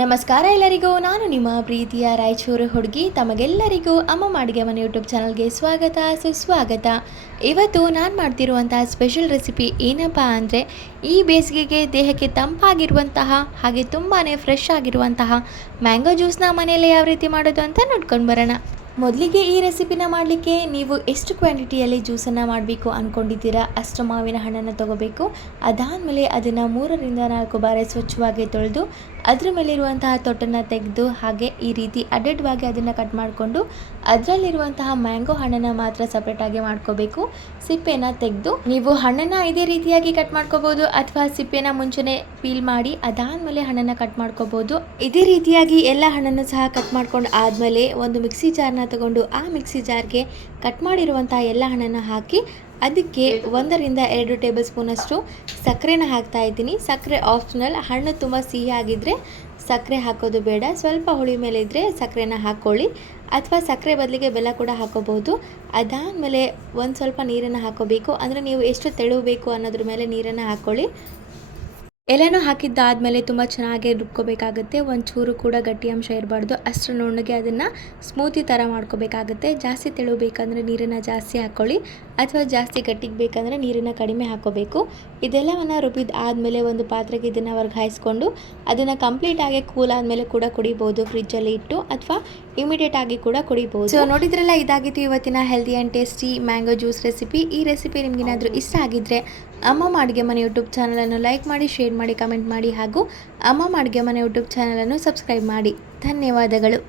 ನಮಸ್ಕಾರ ಎಲ್ಲರಿಗೂ. ನಾನು ನಿಮ್ಮ ಪ್ರೀತಿಯ ರಾಯಚೂರು ಹುಡುಗಿ. ತಮಗೆಲ್ಲರಿಗೂ ಅಮ್ಮ ಅಡುಗೆ ಮನೆ ಯೂಟ್ಯೂಬ್ ಚಾನಲ್ಗೆ ಸ್ವಾಗತ ಸುಸ್ವಾಗತ. ಇವತ್ತು ನಾನು ಮಾಡ್ತಿರುವಂತಹ ಸ್ಪೆಷಲ್ ರೆಸಿಪಿ ಏನಪ್ಪ ಅಂದರೆ, ಈ ಬೇಸಿಗೆಗೆ ದೇಹಕ್ಕೆ ತಂಪಾಗಿರುವಂತಹ ಹಾಗೆ ತುಂಬಾ ಫ್ರೆಶ್ ಆಗಿರುವಂತಹ ಮ್ಯಾಂಗೋ ಜ್ಯೂಸ್ನ ಮನೆಯಲ್ಲೇ ಯಾವ ರೀತಿ ಮಾಡೋದು ಅಂತ ನೋಡ್ಕೊಂಡು ಬರೋಣ. ಮೊದಲಿಗೆ ಈ ರೆಸಿಪಿನ ಮಾಡಲಿಕ್ಕೆ ನೀವು ಎಷ್ಟು ಕ್ವಾಂಟಿಟಿಯಲ್ಲಿ ಜ್ಯೂಸನ್ನು ಮಾಡಬೇಕು ಅಂದ್ಕೊಂಡಿದ್ದೀರಾ ಅಷ್ಟು ಮಾವಿನ ಹಣ್ಣನ್ನು ತೊಗೋಬೇಕು. ಅದಾದಮೇಲೆ ಅದನ್ನು 3-4 ಬಾರಿ ಸ್ವಚ್ಛವಾಗಿ ತೊಳೆದು ಅದರ ಮೇಲಿರುವಂತಹ ತೊಟ್ಟನ್ನು ತೆಗೆದು ಹಾಗೆ ಈ ರೀತಿ ಅಡ್ಡಡ್ಡವಾಗಿ ಅದನ್ನು ಕಟ್ ಮಾಡಿಕೊಂಡು ಅದರಲ್ಲಿರುವಂತಹ ಮ್ಯಾಂಗೋ ಹಣ್ಣನ್ನು ಮಾತ್ರ ಸಪ್ರೇಟಾಗಿ ಮಾಡ್ಕೋಬೇಕು. ಸಿಪ್ಪೆನ ತೆಗೆದು ನೀವು ಹಣ್ಣನ್ನು ಇದೇ ರೀತಿಯಾಗಿ ಕಟ್ ಮಾಡ್ಕೋಬೋದು ಅಥವಾ ಸಿಪ್ಪೆನ ಮುಂಚೆನೇ ಪೀಲ್ ಮಾಡಿ ಅದಾದಮೇಲೆ ಹಣ್ಣನ್ನು ಕಟ್ ಮಾಡ್ಕೋಬೋದು. ಇದೇ ರೀತಿಯಾಗಿ ಎಲ್ಲ ಹಣ್ಣನ್ನು ಸಹ ಕಟ್ ಮಾಡ್ಕೊಂಡು ಆದಮೇಲೆ ಒಂದು ಮಿಕ್ಸಿ ಜಾರ್ನ ತಗೊಂಡು ಆ ಮಿಕ್ಸಿ ಜಾರ್ಗೆ ಕಟ್ ಮಾಡಿರುವಂಥ ಎಲ್ಲ ಹಣ್ಣನ್ನು ಹಾಕಿ ಅದಕ್ಕೆ 1-2 ಟೇಬಲ್ ಸ್ಪೂನಷ್ಟು ಸಕ್ಕರೆನ ಹಾಕ್ತಾ ಇದ್ದೀನಿ. ಸಕ್ಕರೆ ಆಪ್ಷನಲ್. ಹಣ್ಣು ತುಂಬ ಸಿಹಿ ಆಗಿದ್ದರೆ ಸಕ್ಕರೆ ಹಾಕೋದು ಬೇಡ. ಸ್ವಲ್ಪ ಹುಳಿ ಮೇಲೆ ಇದ್ದರೆ ಸಕ್ಕರೆನ ಹಾಕ್ಕೊಳ್ಳಿ ಅಥವಾ ಸಕ್ಕರೆ ಬದಲಿಗೆ ಬೆಲ್ಲ ಕೂಡ ಹಾಕೋಬಹುದು. ಅದಾದಮೇಲೆ ಒಂದು ಸ್ವಲ್ಪ ನೀರನ್ನು ಹಾಕೋಬೇಕು. ಅಂದರೆ ನೀವು ಎಷ್ಟು ತೆಳು ಬೇಕು ಅನ್ನೋದ್ರ ಮೇಲೆ ನೀರನ್ನು ಹಾಕ್ಕೊಳ್ಳಿ. ಎಲ್ಲನೂ ಹಾಕಿದ್ದಾದಮೇಲೆ ತುಂಬ ಚೆನ್ನಾಗಿ ರುಬ್ಕೋಬೇಕಾಗುತ್ತೆ. ಒಂಚೂರು ಕೂಡ ಗಟ್ಟಿ ಅಂಶ ಇರಬಾರ್ದು. ಅಷ್ಟರ ನುಣ್ಣಗೆ ಅದನ್ನು ಸ್ಮೂತಿ ಥರ ಮಾಡ್ಕೋಬೇಕಾಗುತ್ತೆ. ಜಾಸ್ತಿ ತೆಳು ಬೇಕಂದರೆ ನೀರನ್ನು ಜಾಸ್ತಿ ಹಾಕ್ಕೊಳ್ಳಿ ಅಥವಾ ಜಾಸ್ತಿ ಗಟ್ಟಿಗೆ ಬೇಕಂದರೆ ನೀರನ್ನು ಕಡಿಮೆ ಹಾಕೋಬೇಕು. ಇದೆಲ್ಲವನ್ನು ರುಬ್ಬಿದ ಆದಮೇಲೆ ಒಂದು ಪಾತ್ರೆಗೆ ಇದನ್ನು ವರ್ಗಾಯಿಸ್ಕೊಂಡು ಅದನ್ನು ಕಂಪ್ಲೀಟಾಗಿ ಕೂಲ್ ಆದಮೇಲೆ ಕೂಡ ಕುಡಿಬೋದು. ಫ್ರಿಜ್ಜಲ್ಲಿ ಇಟ್ಟು ಅಥವಾ ಇಮಿಡಿಯೇಟಾಗಿ ಕೂಡ ಕುಡಿಬೋದು. ಸೊ ನೋಡಿದ್ರಲ್ಲ, ಇದಾಗಿತ್ತು ಇವತ್ತಿನ healthy and tasty mango juice recipe. ಈ ರೆಸಿಪಿ ನಿಮಗೇನಾದರೂ ಇಷ್ಟ ಆಗಿದ್ದರೆ ಅಮ್ಮ ಅಡುಗೆ ಮನೆ ಯೂಟ್ಯೂಬ್ ಚಾನಲನ್ನು ಲೈಕ್ ಮಾಡಿ, ಶೇರ್ ಮಾಡಿ, ಕಮೆಂಟ್ ಮಾಡಿ ಹಾಗೂ ಅಮ್ಮ ಅಡುಗೆ ಮನೆ ಯೂಟ್ಯೂಬ್ ಚಾನಲನ್ನು ಸಬ್ಸ್ಕ್ರೈಬ್ ಮಾಡಿ. ಧನ್ಯವಾದಗಳು.